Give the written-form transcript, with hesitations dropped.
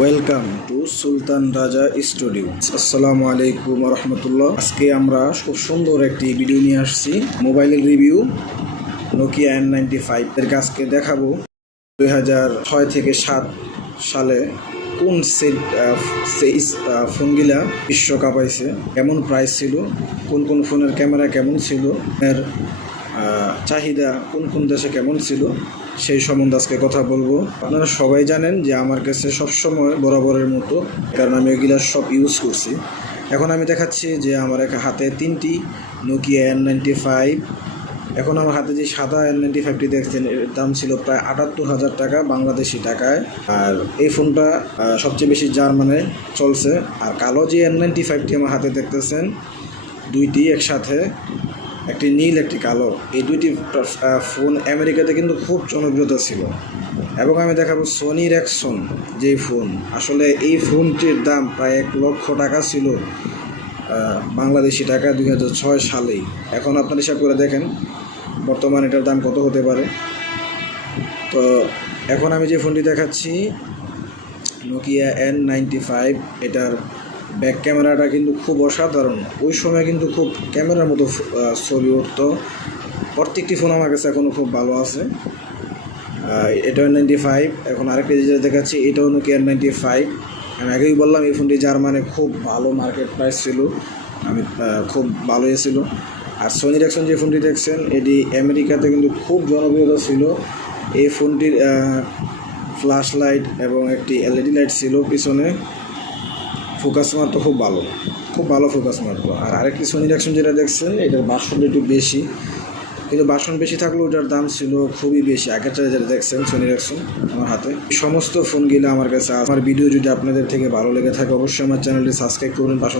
Welcome to সুলতান রাজা studio. আসসালামু আলাইকুম রহমতুল্লাহ। আজকে আমরা খুব সুন্দর একটি ভিডিও নিয়ে আসছি, মোবাইলের রিভিউ নোকিয়া N95 এর। আজকে দেখাবো 2006 থেকে 7 সালে কোন সেই ফোনগুলা বিশ্বকাপ আইছে, কেমন প্রাইস ছিল, কোন কোন ফোনের ক্যামেরা কেমন ছিল, এর চাহিদা কোন কোন দেশে কেমন ছিল, সেই সম্বন্ধে আজকে কথা বলবো। আপনারা সবাই জানেন যে আমার কাছে সবসময় বরাবরের মতো, কারণ আমি ওইগুলা সব ইউজ করছি। এখন আমি দেখাচ্ছি যে আমার হাতে 3টি নোকিয়া N95। এখন আমার হাতে যে সাদা N95টি দেখছেন, এর দাম ছিল প্রায় 78,000 টাকা বাংলাদেশি টাকায়। আর এই ফোনটা সবচেয়ে বেশি জার্মানে চলছে। আর কালো যে N95টি আমার হাতে দেখতেছেন, দুইটি একসাথে, একটি নীল একটি কালো, এই দুইটি ফোন আমেরিকাতে কিন্তু খুব জনপ্রিয়তা ছিল। এবং আমি দেখাবো সোনি এরিকসন যে ফোন, আসলে এই ফোনটির দাম প্রায় 1 লক্ষ টাকা ছিল বাংলাদেশি টাকা 2006 সালেই। এখন আপনারা হিসাব করে দেখেন বর্তমানে এটার দাম কত হতে পারে। তো এখন আমি যে ফোনটি দেখাচ্ছি নোকিয়া N95, এটার ব্যাক ক্যামেরাটা কিন্তু খুব অসাধারণ। ওই সময় কিন্তু খুব ক্যামেরার মতো ছবি উঠতো। প্রত্যেকটি ফোন আমার কাছে এখনও খুব ভালো আছে। এটা N95। এখন আরেকটা যেটা দেখাচ্ছি, এটাও নোকিয়া N95। আমি আগেই বললাম এই ফোনটি জার্মানে খুব ভালো মার্কেট প্রাইস ছিল, আমি খুব ভালোই ছিল। আর সোনি এরিকসন যে ফোনটি দেখছেন, এটি আমেরিকাতে কিন্তু খুব জনপ্রিয়তা ছিল। এই ফোনটির ফ্ল্যাশ লাইট এবং একটি LED লাইট ছিল পিছনে। ফোকাস মারতো খুব ভালো ফোকাস মারতো। আর আরেকটি সোনি এরিকসন যেটা দেখছেন, এটার বাসন একটু বেশি, কিন্তু বাসন বেশি থাকলেও ওটার দাম ছিল খুবই বেশি। আগেরটা যেটা দেখছেন সোনি এরিকসন আমার হাতে, সমস্ত ফোনগুলো আমার কাছে। আমার ভিডিও যদি আপনাদের থেকে ভালো লেগে থাকে, অবশ্যই আমার চ্যানেলটি সাবস্ক্রাইব করবেন, পাশে